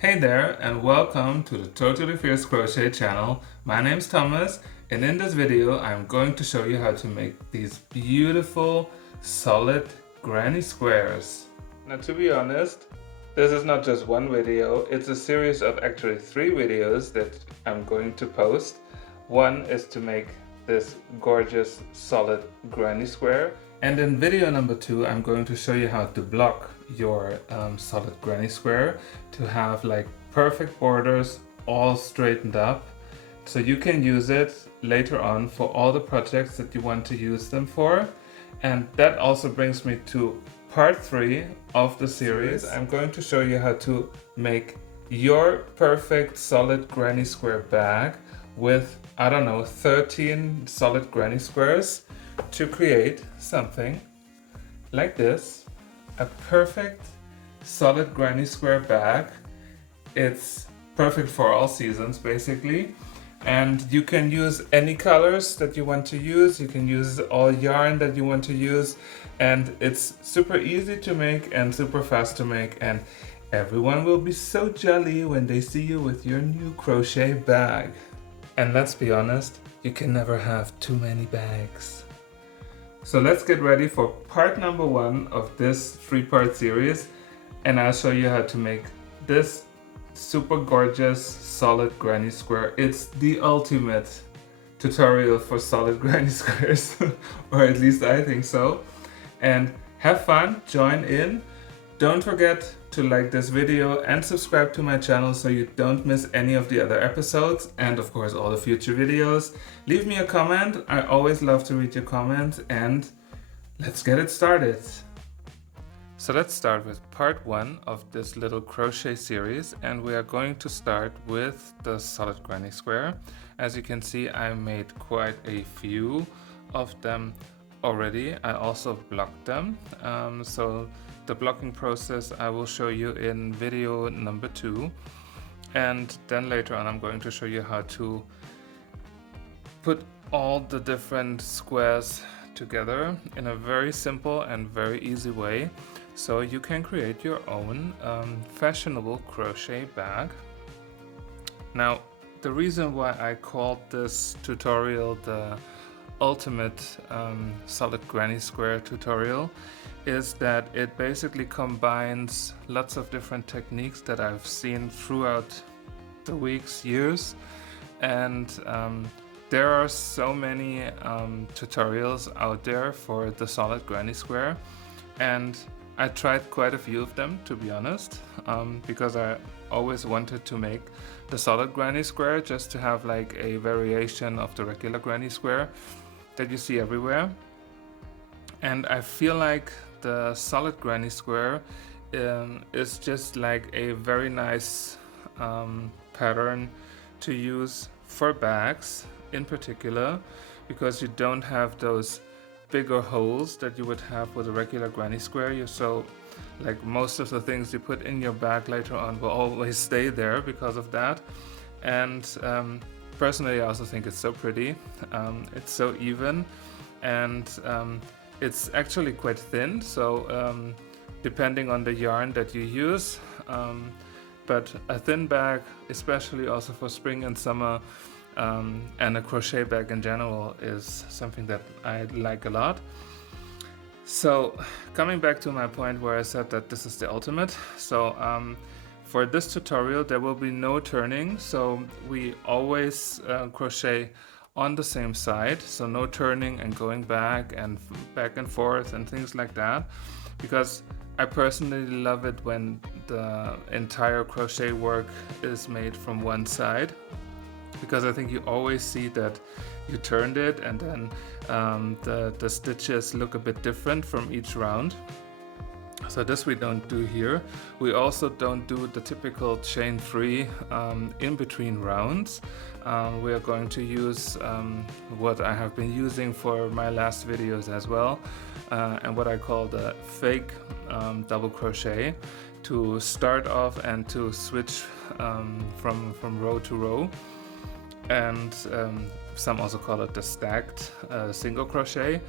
Hey there and welcome to the Totally Fierce Crochet channel. My name's Thomas and in this video I'm going to show you how to make these beautiful solid granny squares. Now to be honest, this is not just one video, it's a series of actually 3 videos that I'm going to post. One is to make this gorgeous solid granny square, and in video number 2 I'm going to show you how to block your solid granny square to have like perfect borders all straightened up so you can use it later on for all the projects that you want to use them for. And that also brings me to part 3 of the series. I'm going to show you how to make your perfect solid granny square bag with, I don't know, 13 solid granny squares to create something like this, a perfect solid granny square bag. It's perfect for all seasons basically, and you can use any colors that you want to use, you can use all yarn that you want to use, and it's super easy to make and super fast to make, and everyone will be so jolly when they see you with your new crochet bag. And let's be honest, you can never have too many bags. So let's get ready for part number 1 of this 3-part series, and I'll show you how to make this super gorgeous solid granny square. It's the ultimate tutorial for solid granny squares, or at least I think so. And have fun, join in. Don't forget to like this video and subscribe to my channel so you don't miss any of the other episodes and of course all the future videos. Leave me a comment, I always love to read your comments, and let's get it started. So let's start with part 1 of this little crochet series, and we are going to start with the solid granny square. As you can see, I made quite a few of them already. I also blocked them, so the blocking process I will show you in video number 2, and then later on I'm going to show you how to put all the different squares together in a very simple and very easy way so you can create your own fashionable crochet bag. Now, the reason why I called this tutorial the ultimate solid granny square tutorial is that it basically combines lots of different techniques that I've seen throughout the weeks, years, and there are so many tutorials out there for the solid granny square, and I tried quite a few of them, to be honest, because I always wanted to make the solid granny square just to have like a variation of the regular granny square that you see everywhere. And I feel like the solid granny square is just like a very nice pattern to use for bags in particular, because you don't have those bigger holes that you would have with a regular granny square. So like most of the things you put in your bag later on will always stay there because of that. And personally I also think it's so pretty. It's so even, and it's actually quite thin, so depending on the yarn that you use, but a thin bag, especially also for spring and summer, and a crochet bag in general, is something that I like a lot. So coming back to my point where I said that this is the ultimate, so for this tutorial there will be no turning, so we always crochet on the same side, so no turning and going back and forth and things like that, because I personally love it when the entire crochet work is made from one side, because I think you always see that you turned it and then the stitches look a bit different from each round. So this we don't do here. We also don't do the typical chain free in between rounds. We are going to use what I have been using for my last videos as well, and what I call the fake double crochet, to start off and to switch from row to row. and some also call it the stacked single crochet.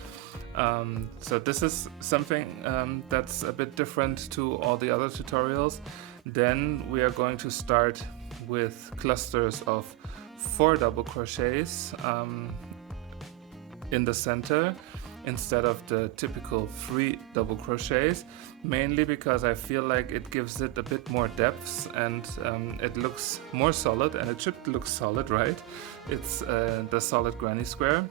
So this is something that's a bit different to all the other tutorials. Then we are going to start with clusters of 4 double crochets in the center instead of the typical 3 double crochets, mainly because I feel like it gives it a bit more depth and it looks more solid, and it should look solid, right? It's the solid granny square.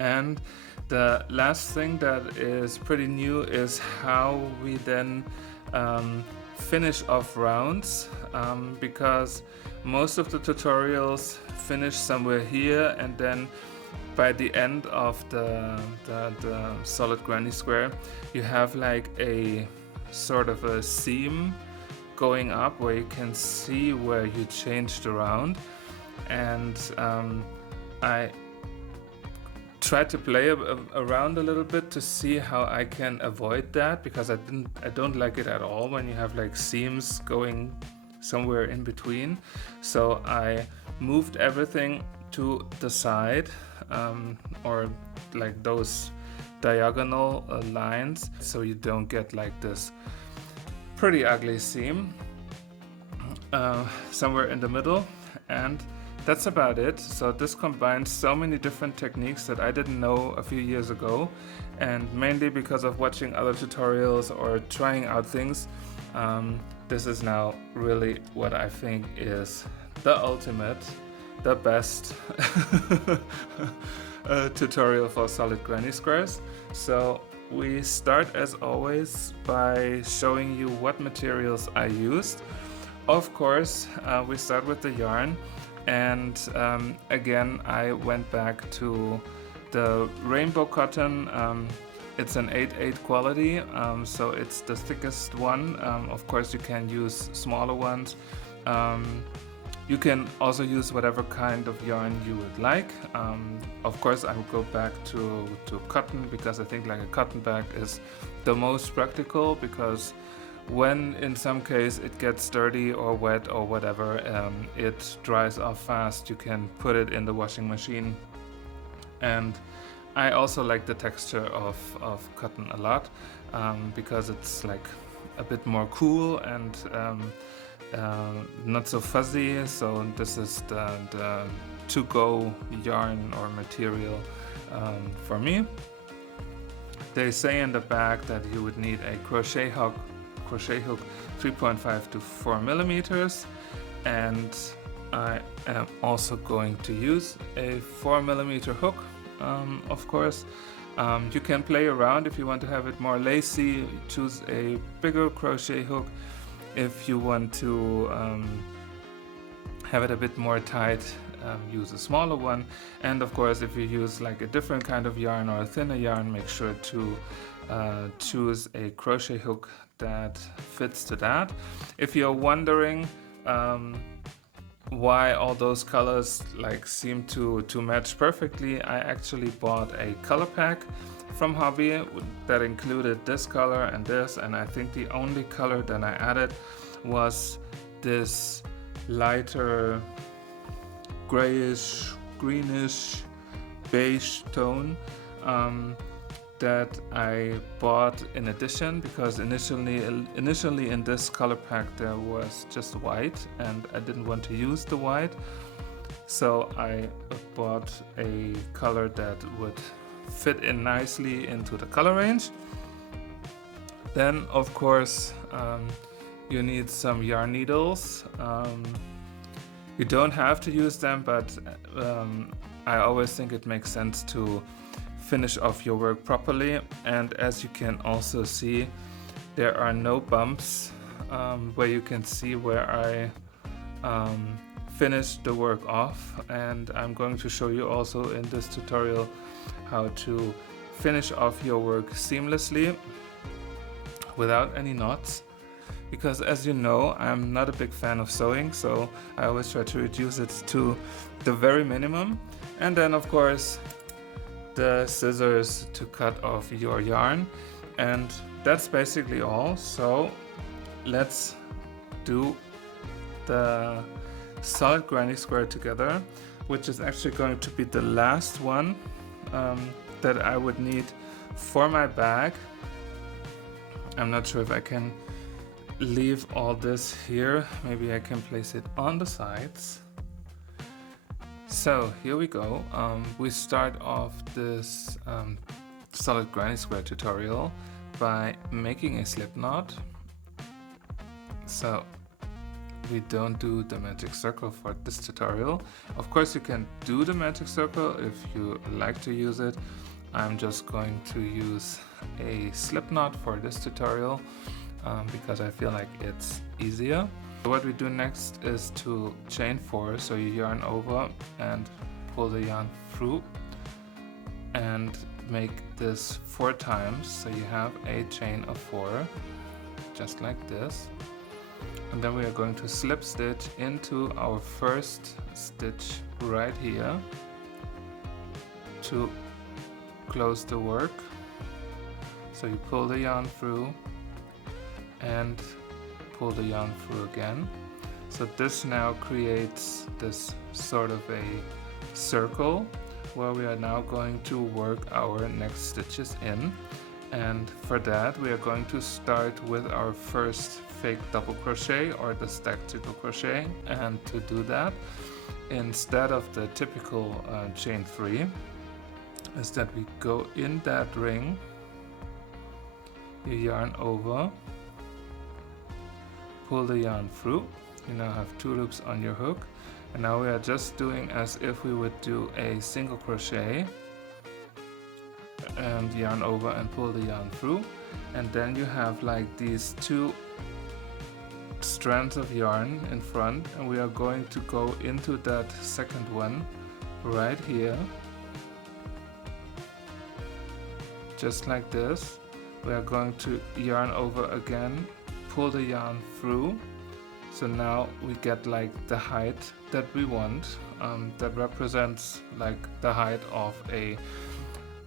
And the last thing that is pretty new is how we then finish off rounds, because most of the tutorials finish somewhere here, and then by the end of the solid granny square you have like a sort of a seam going up where you can see where you changed around. And I tried to play around a little bit to see how I can avoid that, because I don't like it at all when you have like seams going somewhere in between. So I moved everything to the side, or like those diagonal lines, so you don't get like this pretty ugly seam somewhere in the middle. And that's about it. So this combines so many different techniques that I didn't know a few years ago, and mainly because of watching other tutorials or trying out things, this is now really what I think is the ultimate, the best tutorial for solid granny squares. So we start as always by showing you what materials I used. Of course, we start with the yarn, and again I went back to the rainbow cotton. It's an 8/8 quality, so it's the thickest one. Of course you can use smaller ones. You can also use whatever kind of yarn you would like. Of course I will go back to cotton, because I think like a cotton bag is the most practical, because when in some case it gets dirty or wet or whatever, it dries off fast. You can put it in the washing machine. And I also like the texture of cotton a lot, because it's like a bit more cool and not so fuzzy. So this is the to-go yarn or material for me. They say in the back that you would need a crochet hook 3.5 to 4 millimeters, and I am also going to use a 4 millimeter hook. Of course, you can play around if you want to have it more lacy. Choose a bigger crochet hook. If you want to have it a bit more tight, use a smaller one. And of course, if you use like a different kind of yarn or a thinner yarn, make sure to choose a crochet hook that fits to that. If you're wondering why all those colors like seem to match perfectly, I actually bought a color pack from Hobbii that included this color and this, and I think the only color that I added was this lighter grayish, greenish, beige tone that I bought in addition, because initially in this color pack there was just white and I didn't want to use the white, so I bought a color that would fit in nicely into the color range. Then of course you need some yarn needles. You don't have to use them, but I always think it makes sense to finish off your work properly. And as you can also see, there are no bumps where you can see where I finished the work off. And I'm going to show you also in this tutorial how to finish off your work seamlessly without any knots, because as you know, I'm not a big fan of sewing, so I always try to reduce it to the very minimum. And then of course the scissors to cut off your yarn, and that's basically all. So let's do the solid granny square together, which is actually going to be the last one that I would need for my bag. I'm not sure if I can leave all this here. Maybe I can place it on the sides. So here we go. We start off this solid granny square tutorial by making a slip knot. So we don't do the magic circle for this tutorial. Of course you can do the magic circle if you like to use it. I'm just going to use a slip knot for this tutorial because I feel like it's easier. What we do next is to chain 4, so you yarn over and pull the yarn through and make this 4 times, so you have a chain of 4, just like this. And then we are going to slip stitch into our first stitch right here to close the work. So you pull the yarn through and pull the yarn through again. So this now creates this sort of a circle where we are now going to work our next stitches in. And for that we are going to start with our first fake double crochet or the stacked single crochet. And to do that, instead of the typical chain 3, is that we go in that ring, you yarn over, pull the yarn through. You now have 2 loops on your hook, and now we are just doing as if we would do a single crochet and yarn over and pull the yarn through, and then you have like these 2 strands of yarn in front, and we are going to go into that second one right here, just like this. We are going to yarn over again, pull the yarn through, so now we get like the height that we want, that represents like the height of a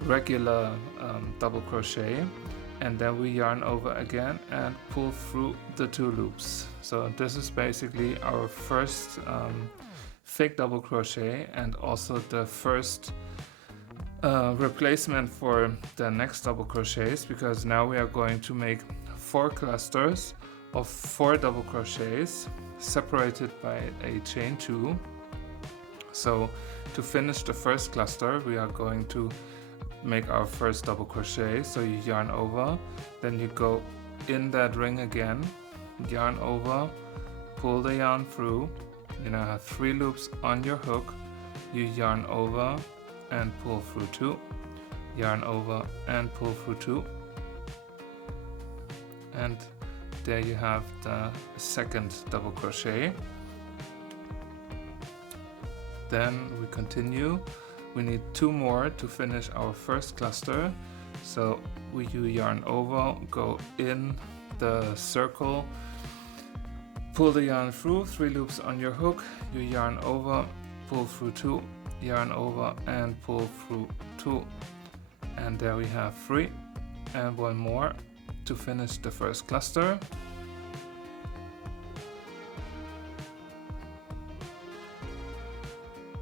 regular double crochet, and then we yarn over again and pull through the 2 loops. So this is basically our first fake double crochet, and also the first replacement for the next double crochets, because now we are going to make 4 clusters of 4 double crochets separated by a chain 2. So to finish the first cluster we are going to make our first double crochet, so you yarn over, then you go in that ring again, yarn over, pull the yarn through, you now have 3 loops on your hook, you yarn over and pull through 2, yarn over and pull through 2, and there you have the second double crochet. Then we continue. We need 2 more to finish our first cluster, so you yarn over, go in the circle, pull the yarn through, 3 loops on your hook, you yarn over, pull through 2, yarn over and pull through 2, and there we have 3, and 1 more to finish the first cluster.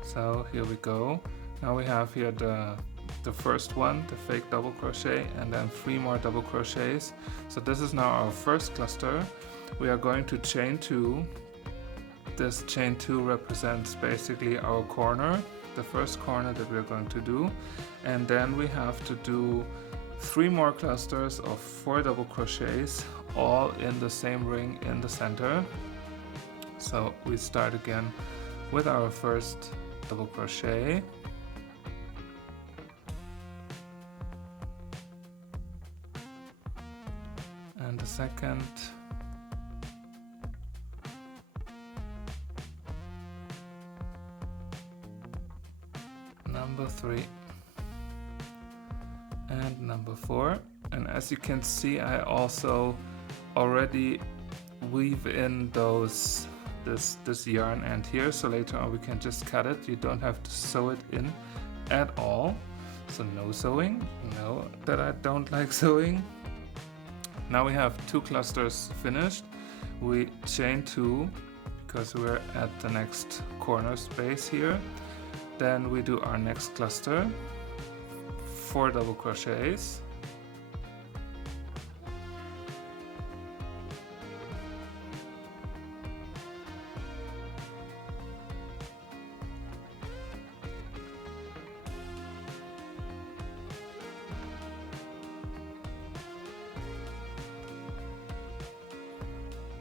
So here we go. Now we have here the first one, the fake double crochet, and then 3 more double crochets. So this is now our first cluster. We are going to chain 2. This chain 2 represents basically our corner, the first corner that we are going to do, and then we have to do 3 more clusters of 4 double crochets, all in the same ring in the center. So we start again with our first double crochet, and the second, number 3, and number 4. And as you can see, I also already weave in this yarn end here, so later on we can just cut it. You don't have to sew it in at all, so no sewing. You know that I don't like sewing. Now we have 2 clusters finished. We chain 2, because we're at the next corner space here. Then we do our next cluster, 4 double crochets,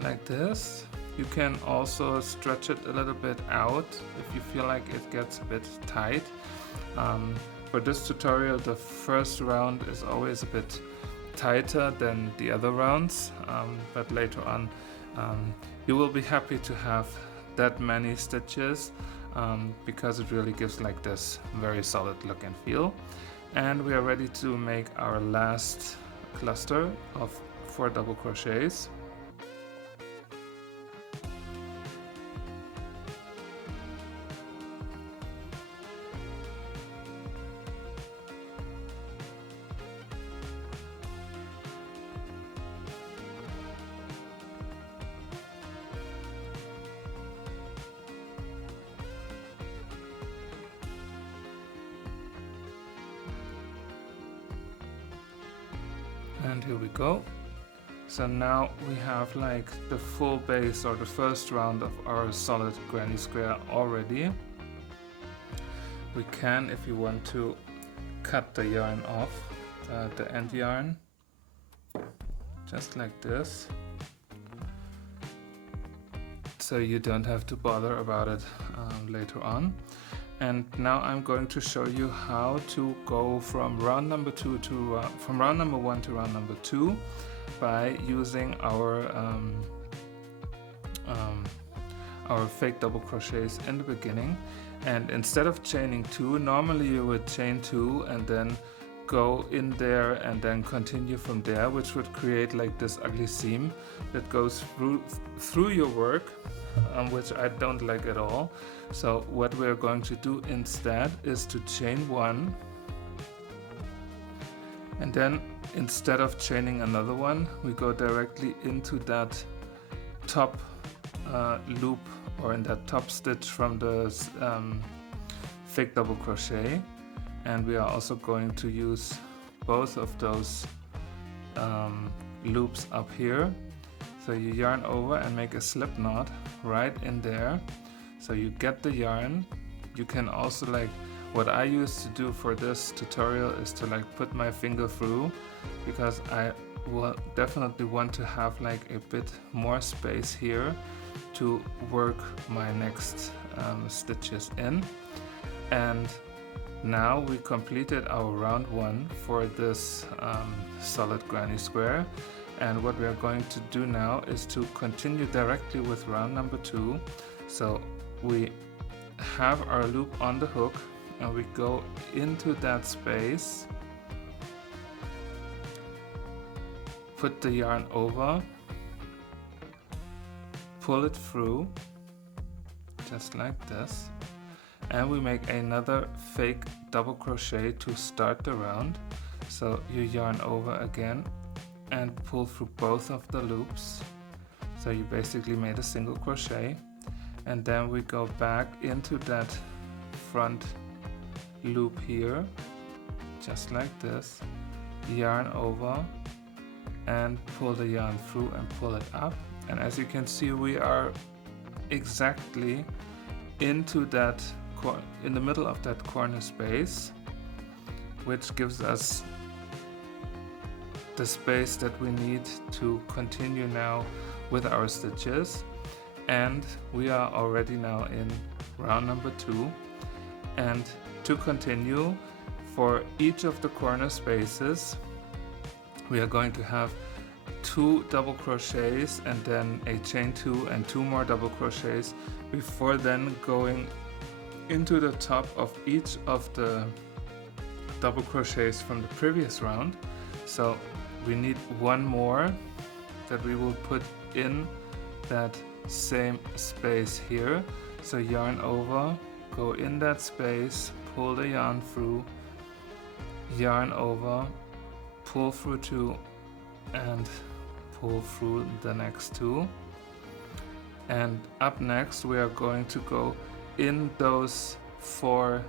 like this. You can also stretch it a little bit out if you feel like it gets a bit tight. For this tutorial, the first round is always a bit tighter than the other rounds, but later on you will be happy to have that many stitches because it really gives like this very solid look and feel. And we are ready to make our last cluster of 4 double crochets. And here we go. So now we have like the full base or the first round of our solid granny square already. We can, if you want to, cut the yarn off, the end yarn, just like this. So you don't have to bother about it later on. And now I'm going to show you how to go from round number 2 to from round number 1 to round number 2 by using our fake double crochets in the beginning. And instead of chaining 2, normally you would chain 2 and then go in there and then continue from there, which would create like this ugly seam that goes through your work, which I don't like at all. So what we're going to do instead is to chain 1, and then instead of chaining another one, we go directly into that top loop, or in that top stitch from the fake double crochet. And we are also going to use both of those loops up here. So you yarn over and make a slip knot right in there. So you get the yarn. You can also, like what I used to do for this tutorial, is to like put my finger through, because I will definitely want to have like a bit more space here to work my next stitches in. And now we completed our round 1 for this solid granny square. And what we are going to do now is to continue directly with round number 2. So we have our loop on the hook and we go into that space, put the yarn over, pull it through just like this, and we make another fake double crochet to start the round. So you yarn over again and pull through both of the loops. So you basically made a single crochet, and then we go back into that front loop here, just like this, yarn over and pull the yarn through and pull it up. And as you can see, we are exactly into that in the middle of that corner space, which gives us the space that we need to continue now with our stitches. And we are already now in round number 2, and to continue, for each of the corner spaces we are going to have 2 double crochets and then a chain 2 and 2 more double crochets before then going into the top of each of the double crochets from the previous round. So we need 1 more that we will put in that same space here. So yarn over, go in that space, pull the yarn through, yarn over, pull through 2 and pull through the next 2, And up next we are going to go in those 4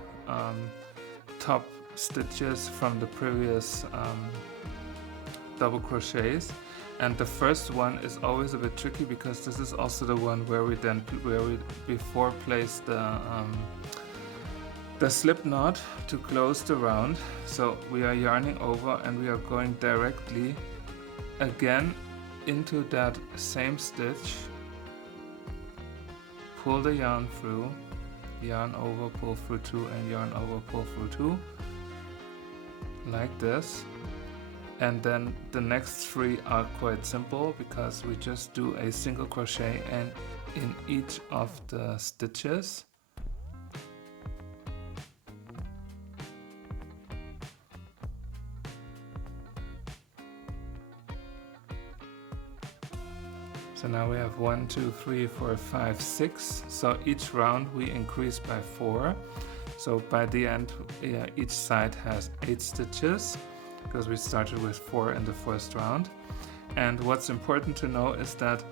top stitches from the previous double crochets. And the first one is always a bit tricky because this is also the one where we before place the slip knot to close the round. So we are yarning over and we are going directly again into that same stitch, pull the yarn through, yarn over, pull through 2, and yarn over, pull through 2, like this. And then the next 3 are quite simple because we just do a single crochet and in each of the stitches. So now we have 1, 2, 3, 4, 5, 6. So each round we increase by 4. So by the end, each side has 8 stitches because we started with 4 in the first round. And what's important to know is that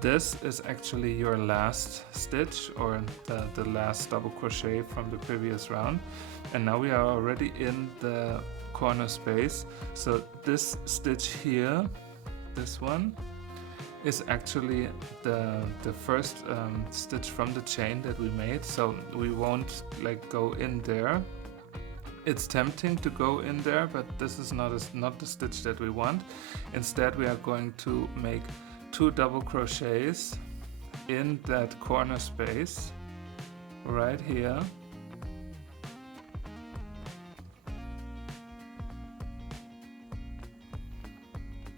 this is actually your last stitch, or the last double crochet from the previous round. And now we are already in the corner space. So this stitch here, this one, is actually the first stitch from the chain that we made, so we won't like go in there. It's tempting to go in there, but this is not the stitch that we want. Instead we are going to make 2 double crochets in that corner space right here.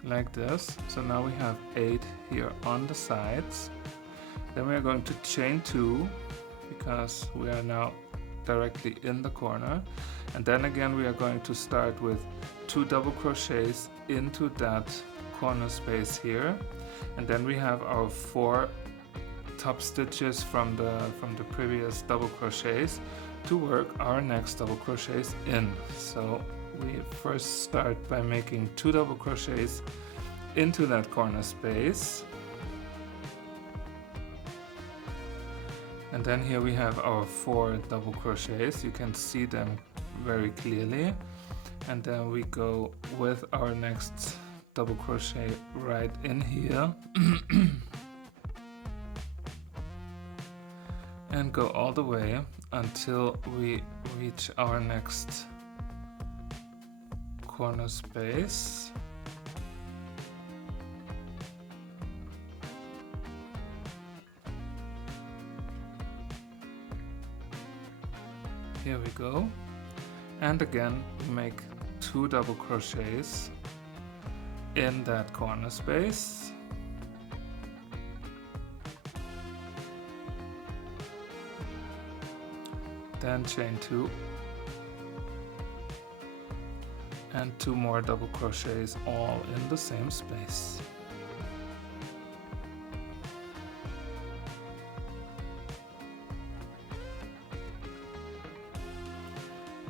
Like this. So now we have 8 here on the sides. Then we are going to chain 2 because we are now directly in the corner. And then again we are going to start with 2 double crochets into that corner space here. And then we have our 4 top stitches from the previous double crochets to work our next double crochets in. So we first start by making 2 double crochets into that corner space. And then here we have our 4 double crochets. You can see them very clearly. And then we go with our next double crochet right in here. And go all the way until we reach our next corner space. Here we go. And again we make 2 double crochets in that corner space. Then chain 2 and 2 more double crochets all in the same space.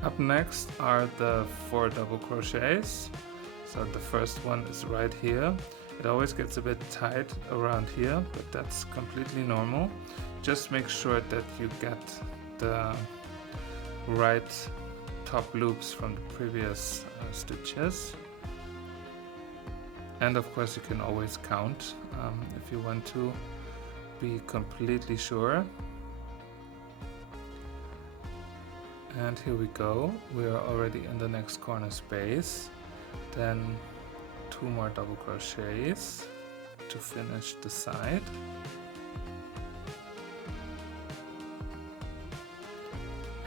Up next are the 4 double crochets. So the first one is right here. It always gets a bit tight around here, but that's completely normal. Just make sure that you get the right top loops from the previous stitches. And of course you can always count if you want to be completely sure. And here we go, we are already in the next corner space. Then 2 more double crochets to finish the side.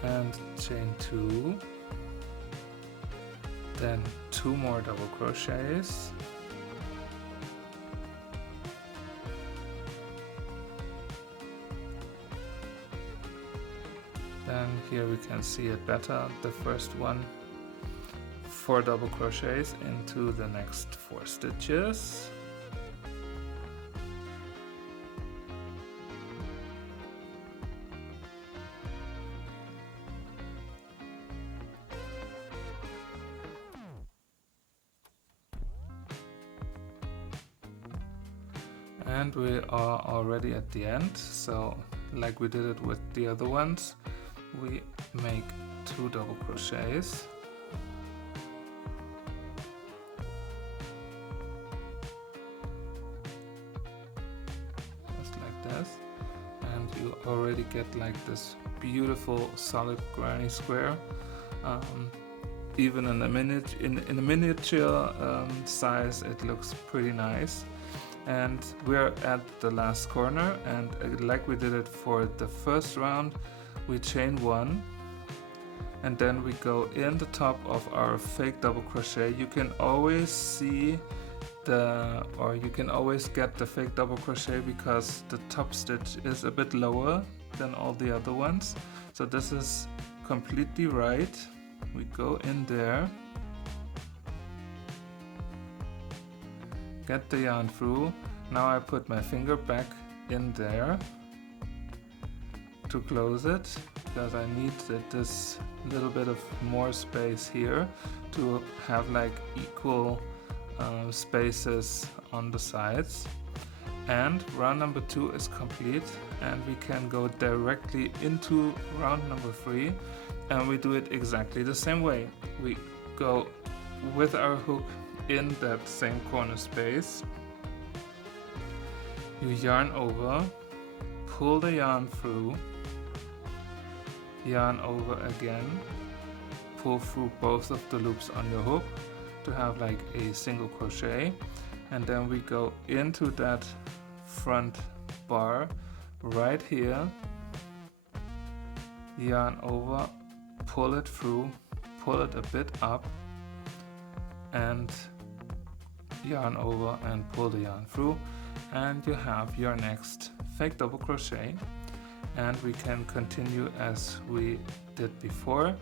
And chain 2, then 2 more double crochets, then here we can see it better, the first one, 4 double crochets into the next 4 stitches. And we are already at the end, so like we did it with the other ones, we make 2 double crochets. Just like this. And you already get like this beautiful solid granny square. Even in the miniature size, it looks pretty nice. And we're at the last corner, and like we did it for the first round, we chain 1 and then we go in the top of our fake double crochet. You can always see you can always get the fake double crochet because the top stitch is a bit lower than all the other ones. So this is completely right. We go in there, get the yarn through. Now I put my finger back in there to close it because I need this little bit of more space here to have like equal spaces on the sides. And round number 2 is complete, and we can go directly into round number 3, and we do it exactly the same way. We go with our hook in that same corner space. You yarn over, pull the yarn through, yarn over again, pull through both of the loops on your hook to have like a single crochet, and then we go into that front bar right here, yarn over, pull it through, pull it a bit up, and yarn over and pull the yarn through, and you have your next fake double crochet. And we can continue as we did before.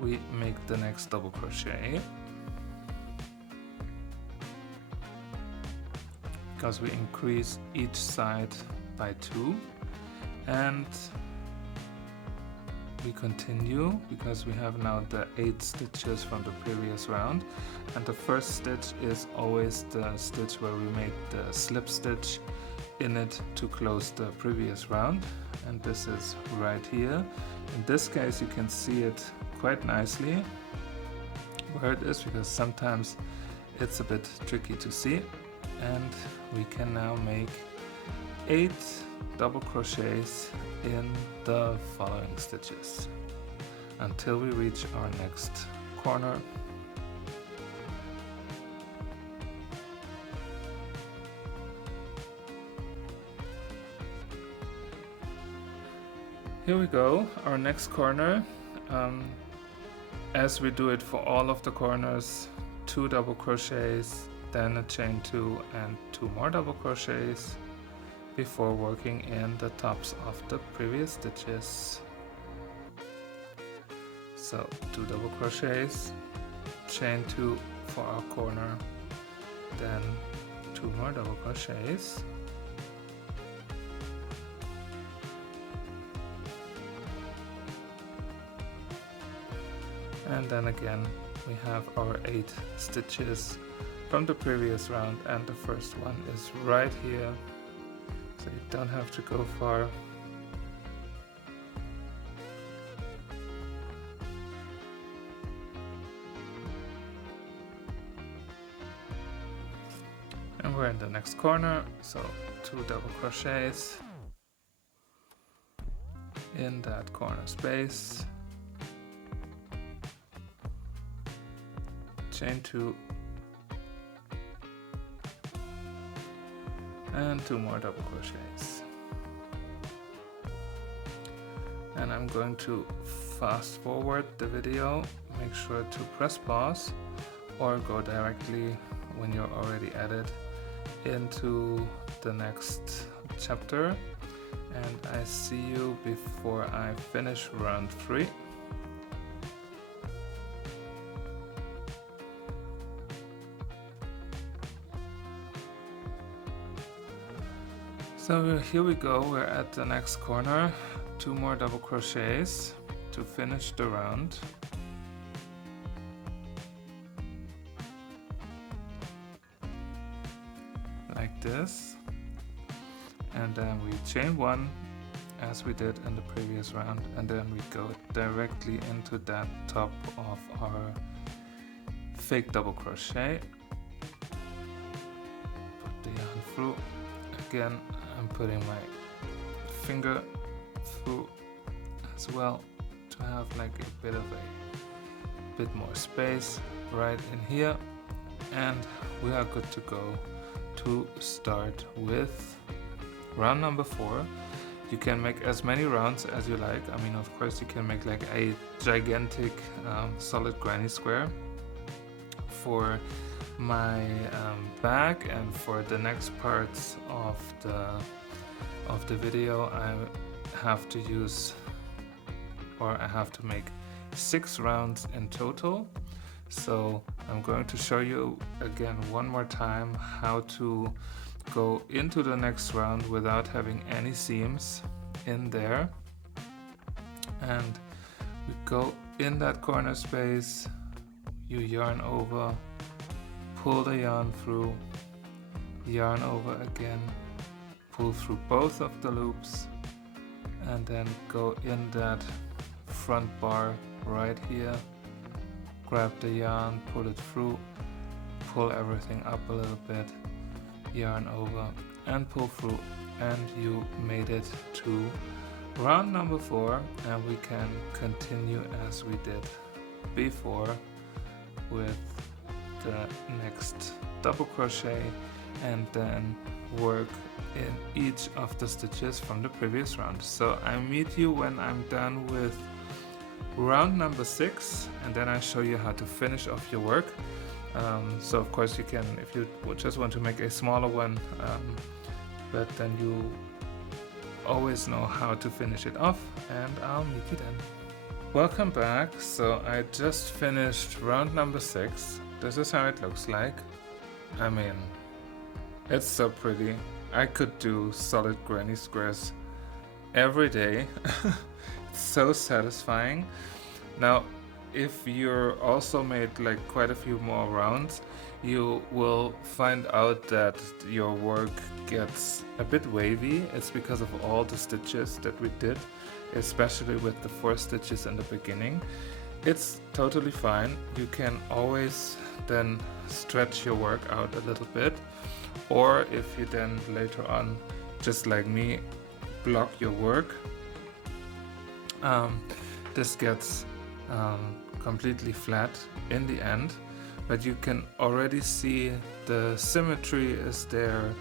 We make the next double crochet because we increase each side by 2, and we continue because we have now the 8 stitches from the previous round, and the first stitch is always the stitch where we made the slip stitch in it to close the previous round, and this is right here. In this case you can see it quite nicely where it is because sometimes it's a bit tricky to see. And we can now make 8 double crochets in the following stitches until we reach our next corner. Here we go, our next corner. As we do it for all of the corners, 2 double crochets, then a chain 2 and 2 more double crochets before working in the tops of the previous stitches. So 2 double crochets, chain 2 for our corner, then 2 more double crochets, and then again we have our 8 stitches from the previous round, and the first one is right here, so you don't have to go far. And we're in the next corner, so 2 double crochets in that corner space, chain 2 and 2 more double crochets. And I'm going to fast forward the video. Make sure to press pause or go directly when you're already at it into the next chapter, and I see you before I finish round 3. So here we go, we're at the next corner, 2 more double crochets to finish the round. Like this. and then we chain 1 as we did in the previous round, and then we go directly into that top of our fake double crochet, put the yarn through. Again, I'm putting my finger through as well to have like a bit more space right in here, and we are good to go to start with round number 4. You can make as many rounds as you like. I mean, of course, you can make like a gigantic solid granny square. For my back and for the next parts of the video, I have to use, or I have to make 6 rounds in total. So I'm going to show you again one more time how to go into the next round without having any seams in there. And we go in that corner space, you yarn over, pull the yarn through, yarn over again, pull through both of the loops, and then go in that front bar right here, grab the yarn, pull it through, pull everything up a little bit, yarn over and pull through, and you made it to round number 4, and we can continue as we did before with the next double crochet and then work in each of the stitches from the previous round. So I meet you when I'm done with round number 6, and then I show you how to finish off your work. So of course you can, if you just want to make a smaller one, but then you always know how to finish it off, and I'll meet you then. Welcome back. So I just finished round number 6. This is how it looks like. I mean, it's so pretty. I could do solid granny squares every day. It's so satisfying. Now, if you're also made like quite a few more rounds, you will find out that your work gets a bit wavy. It's because of all the stitches that we did, especially with the 4 stitches in the beginning. It's totally fine. You can always then stretch your work out a little bit, or if you then later on, just like me, block your work, this gets completely flat in the end, but you can already see the symmetry is there,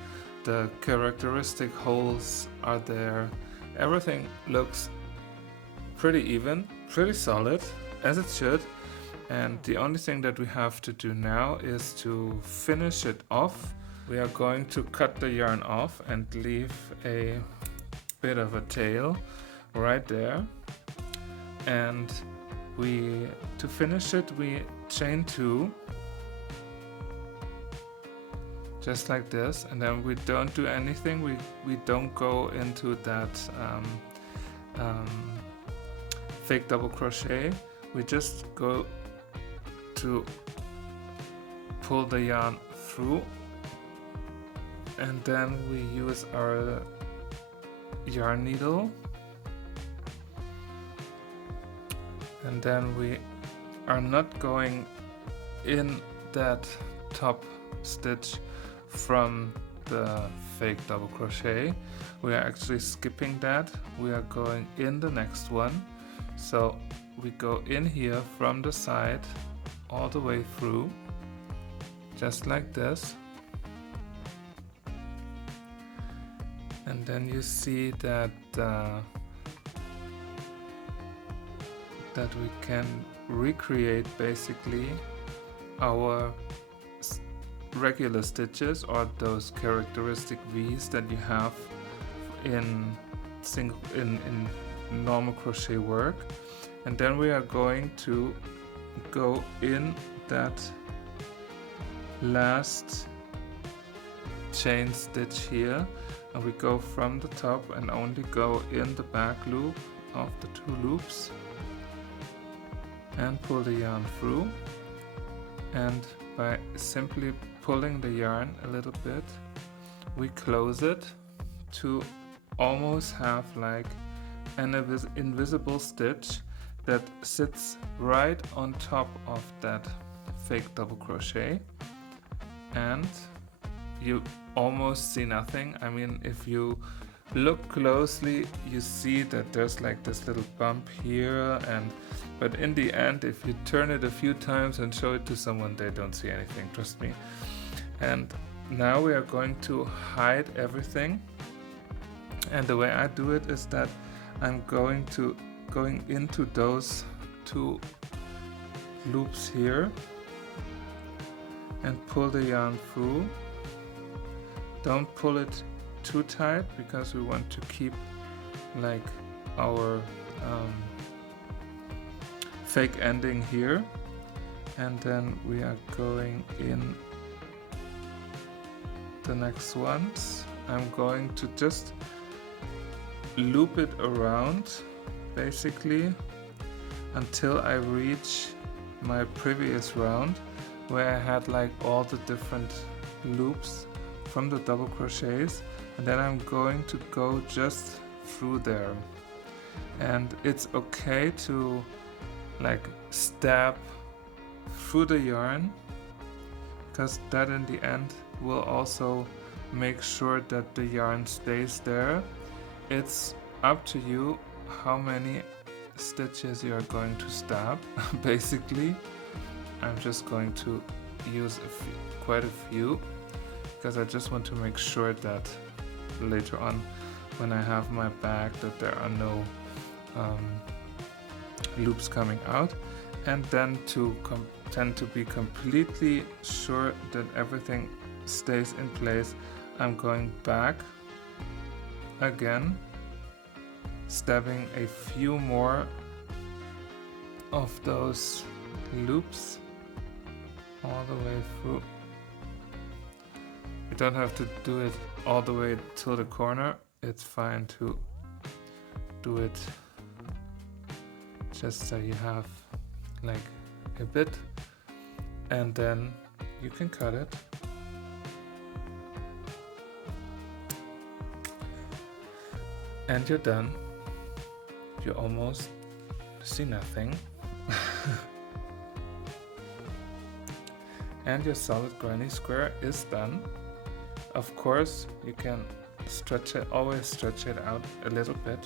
the characteristic holes are there, everything looks pretty even, pretty solid, as it should. And the only thing that we have to do now is to finish it off. We are going to cut the yarn off and leave a bit of a tail right there, and to finish it we chain 2 just like this, and then we don't do anything. We don't go into that fake double crochet. We just go to pull the yarn through, and then we use our yarn needle, and then we are not going in that top stitch from the fake double crochet. We are actually skipping that. We are going in the next one. So we go in here from the side all the way through, just like this. And then you see that that we can recreate basically our regular stitches, or those characteristic V's that you have in normal crochet work. And then we are going to go in that last chain stitch here, and we go from the top and only go in the back loop of the 2 loops and pull the yarn through, and by simply pulling the yarn a little bit we close it to almost have like an invisible stitch that sits right on top of that fake double crochet, and you almost see nothing. I mean, if you look closely, you see that there's like this little bump here, but in the end, if you turn it a few times and show it to someone, they don't see anything, trust me. And now we are going to hide everything, and the way I do it is that I'm going into those two loops here and pull the yarn through. Don't pull it too tight because we want to keep like our fake ending here, and then we are going in the next ones. I'm going to just loop it around basically until I reach my previous round where I had like all the different loops from the double crochets, and then I'm going to go just through there. And it's okay to like stab through the yarn, because that in the end will also make sure that the yarn stays there. It's up to you how many stitches you are going to stab. Basically, I'm just going to use quite a few, because I just want to make sure that later on when I have my bag that there are no loops coming out. And then to tend to be completely sure that everything stays in place, I'm going back again, stabbing a few more of those loops all the way through. You don't have to do it all the way to the corner. It's fine to do it just so you have like a bit, and then you can cut it. And you're done. You almost see nothing. And your solid granny square is done. Of course, you can stretch it, always stretch it out a little bit.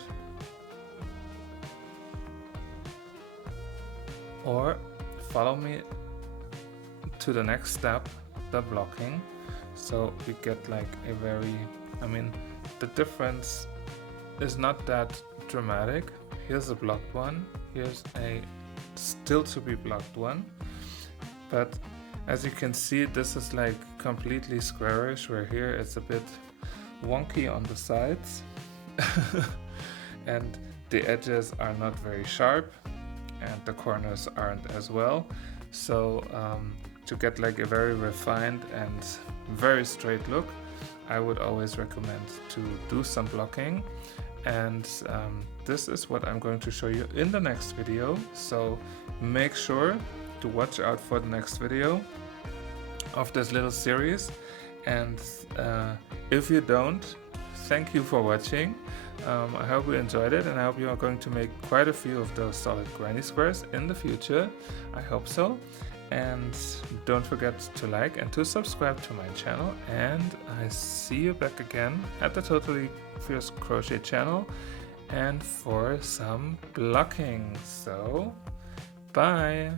Or follow me to the next step, the blocking. So we get like a very, I mean, the difference is not that dramatic. Here's a blocked one, here's a still to be blocked one, but as you can see, this is like completely squarish, where here it's a bit wonky on the sides and the edges are not very sharp and the corners aren't as well. So to get like a very refined and very straight look, I would always recommend to do some blocking. And this is what I'm going to show you in the next video, so make sure to watch out for the next video of this little series. And if you don't, thank you for watching. I hope you enjoyed it, and I hope you are going to make quite a few of those solid granny squares in the future. I hope so. And don't forget to like and to subscribe to my channel, and I see you back again at the Totally Fierce Crochet channel and for some blocking. So bye.